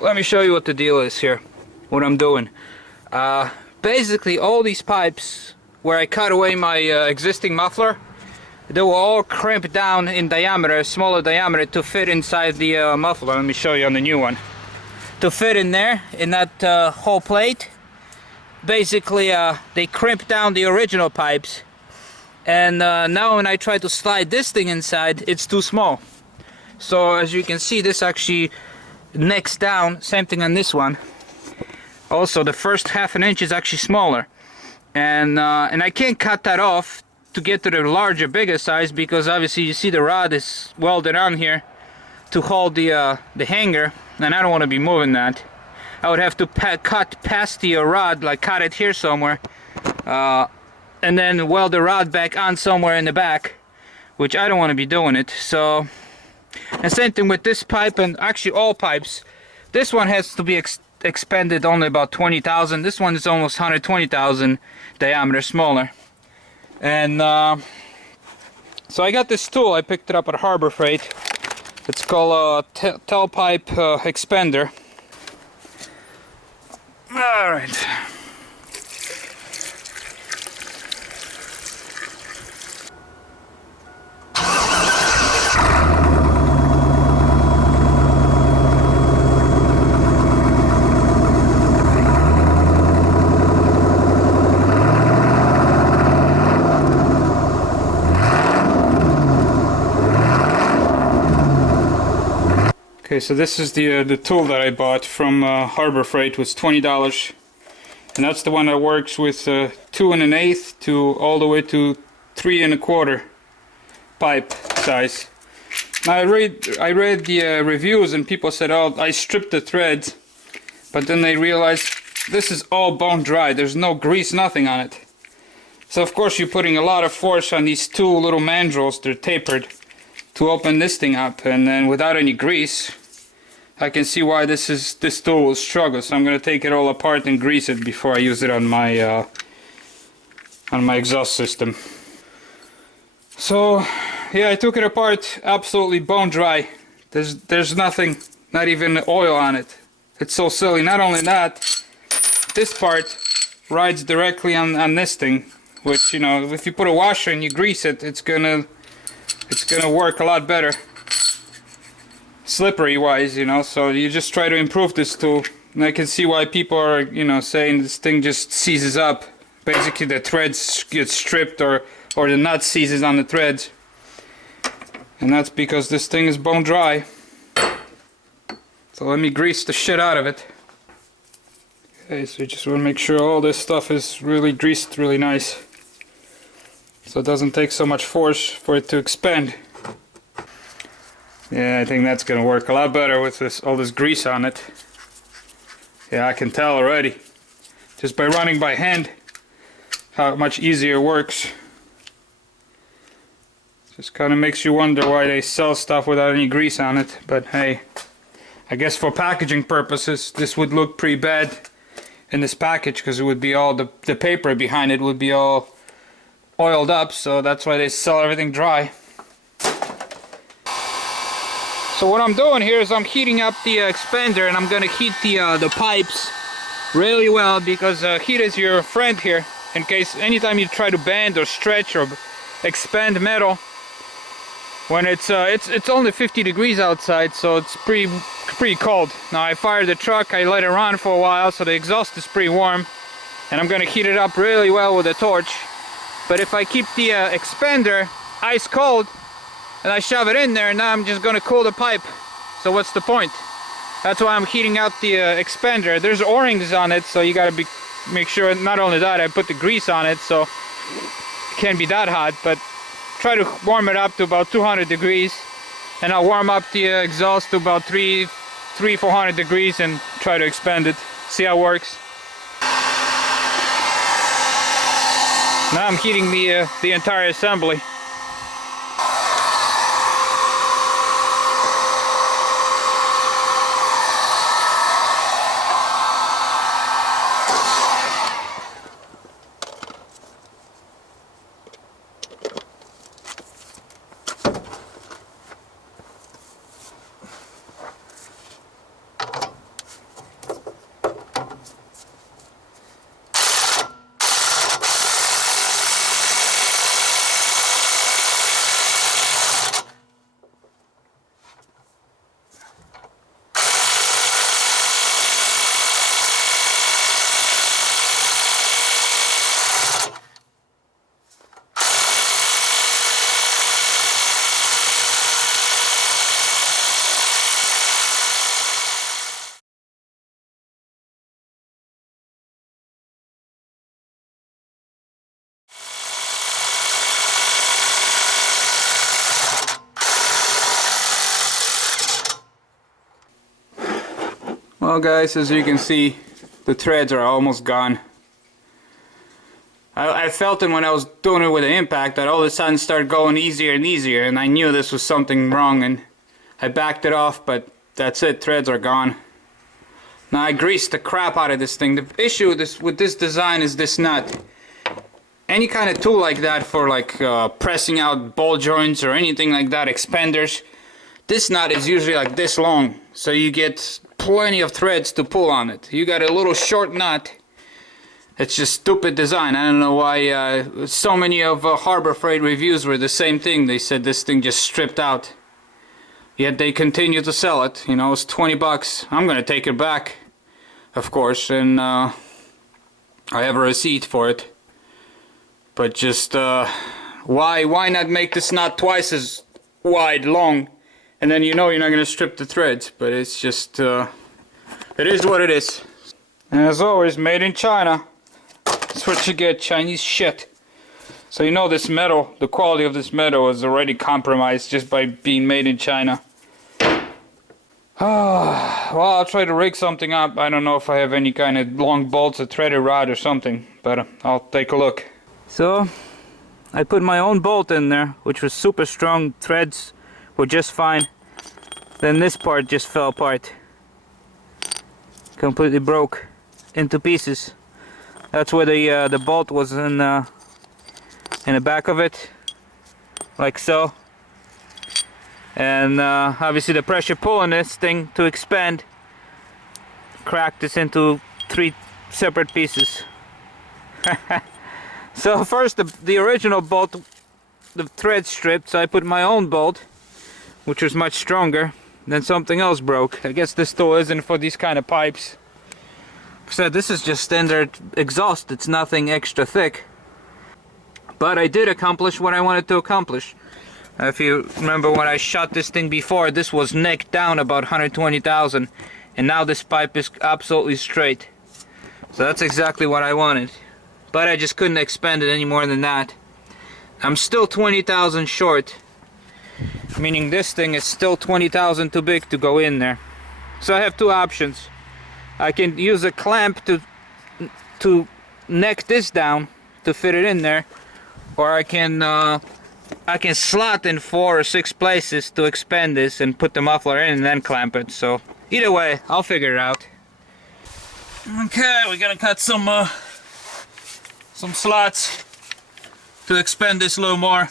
let me show you what the deal is here, what I'm doing. Basically all these pipes where I cut away my existing muffler, they were all crimped down in diameter, smaller diameter, to fit inside the muffler. Let me show you on the new one. To fit in there, in that whole plate. Basically they crimped down the original pipes, and now when I try to slide this thing inside, it's too small. So as you can see, this actually necks down. Same thing on this one. Also, the first ½ an inch is actually smaller, and I can't cut that off to get to the larger, bigger size, because obviously you see the rod is welded on here to hold the hanger, and I don't want to be moving that. I would have to cut past the rod, like cut it here somewhere, and then weld the rod back on somewhere in the back, which I don't want to be doing it. So, and same thing with this pipe, and actually all pipes. This one has to be expanded only about 20,000. This one is almost 120,000 diameter smaller. And so I got this tool. I picked it up at Harbor Freight. It's called a tailpipe expander. All right. Okay, so this is the tool that I bought from Harbor Freight. It was $20, and that's the one that works with 2 1/8 to all the way to 3 1/4 pipe size. Now I read the reviews, and people said, "Oh, I stripped the threads," but then they realized this is all bone dry. There's no grease, nothing on it. So of course you're putting a lot of force on these two little mandrels. They're tapered to open this thing up, and then without any grease, I can see why this tool will struggle. So I'm going to take it all apart and grease it before I use it on my exhaust system. So yeah, I took it apart, absolutely bone dry. There's nothing, not even oil on it. It's so silly. Not only that, this part rides directly on this thing, which, you know, if you put a washer and you grease it, it's gonna work a lot better, slippery wise, you know. So you just try to improve this tool, and I can see why people are, you know, saying this thing just seizes up. Basically the threads get stripped, or the nut seizes on the threads, and that's because this thing is bone dry. So let me grease the shit out of it. Okay, so you just want to make sure all this stuff is really greased really nice, so it doesn't take so much force for it to expand. Yeah, I think that's gonna work a lot better with all this grease on it. Yeah, I can tell already, just by running by hand, how much easier it works. Just kind of makes you wonder why they sell stuff without any grease on it. But hey, I guess for packaging purposes, this would look pretty bad in this package, because it would be all the paper behind it would be all oiled up. So that's why they sell everything dry. So what I'm doing here is I'm heating up the expander, and I'm going to heat the pipes really well, because heat is your friend here. In case anytime you try to bend or stretch or expand metal, when it's only 50 degrees outside, so it's pretty cold. Now I fired the truck, I let it run for a while, so the exhaust is pretty warm, and I'm going to heat it up really well with a torch. But if I keep the expander ice cold and I shove it in there, now I'm just going to cool the pipe. So what's the point? That's why I'm heating out the expander. There's O-rings on it, so you got to make sure. Not only that, I put the grease on it, so it can't be that hot, but try to warm it up to about 200 degrees, and I'll warm up the exhaust to about 400 degrees and try to expand it, see how it works. Now I'm heating the entire assembly. Well guys, as you can see, the threads are almost gone. I felt it when I was doing it with the impact that all of a sudden started going easier and easier, and I knew this was something wrong, and I backed it off, but that's it, threads are gone. Now I greased the crap out of this thing. The issue with this design is this nut. Any kind of tool like that for like pressing out ball joints or anything like that, expanders, this nut is usually like this long, so you get plenty of threads to pull on it. You got a little short nut. It's just stupid design. I don't know why so many of Harbor Freight reviews were the same thing. They said this thing just stripped out. Yet they continue to sell it. You know, it's 20 bucks. I'm gonna take it back, of course, and I have a receipt for it. But just why not make this knot twice as wide, long, and then you know you're not gonna strip the threads. But it's just it is what it is. And as always, made in China. That's what you get, Chinese shit. So you know this metal, the quality of this metal is already compromised just by being made in China. Well, I'll try to rig something up. I don't know if I have any kind of long bolts, a threaded rod or something, but I'll take a look. So, I put my own bolt in there, which was super strong. Threads were just fine. Then this part just fell apart. Completely broke into pieces. That's where the bolt was in the back of it, like so. And obviously the pressure pulling this thing to expand cracked this into 3 separate pieces. So first the original bolt, the thread stripped, so I put my own bolt, which was much stronger. Then something else broke. I guess this tool isn't for these kind of pipes. So this is just standard exhaust, it's nothing extra thick. But I did accomplish what I wanted to accomplish. If you remember when I shot this thing before, this was neck down about 120,000, and now this pipe is absolutely straight. So that's exactly what I wanted. But I just couldn't expand it any more than that. I'm still 20,000 short, meaning this thing is still 20,000 too big to go in there. So I have 2 options. I can use a clamp to neck this down to fit it in there, or I can slot in 4 or 6 places to expand this and put the muffler in and then clamp it. So either way, I'll figure it out. Okay, we're gonna cut some slots to expand this a little more.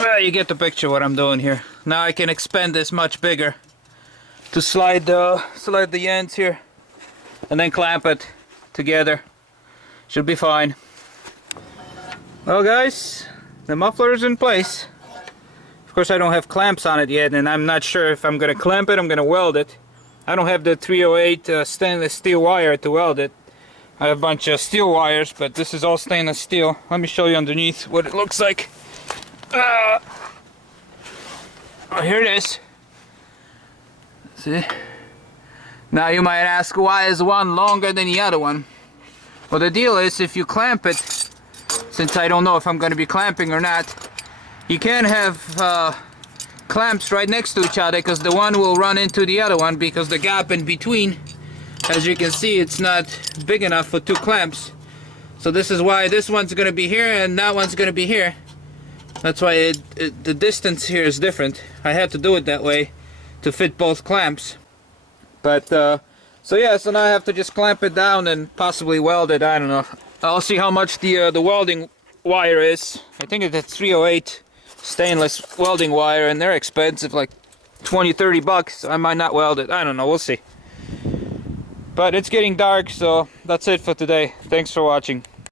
Well, you get the picture what I'm doing here. Now I can expand this much bigger to slide the ends here and then clamp it together. Should be fine. Well guys, the muffler is in place. Of course I don't have clamps on it yet, and I'm not sure if I'm gonna clamp it, I'm gonna weld it. I don't have the 308 stainless steel wire to weld it. I have a bunch of steel wires, but this is all stainless steel. Let me show you underneath what it looks like. Oh, here it is. See? Now you might ask, why is one longer than the other one? Well, the deal is, if you clamp it, since I don't know if I'm going to be clamping or not, you can't have clamps right next to each other, because the one will run into the other one, because the gap in between, as you can see, it's not big enough for 2 clamps. So this is why this one's going to be here and that one's going to be here. That's why the distance here is different. I had to do it that way to fit both clamps. But so yeah, so now I have to just clamp it down and possibly weld it. I don't know. I'll see how much the welding wire is. I think it's a 308 stainless welding wire, and they're expensive, like 20-30 bucks. I might not weld it. I don't know. We'll see. But it's getting dark, so that's it for today. Thanks for watching.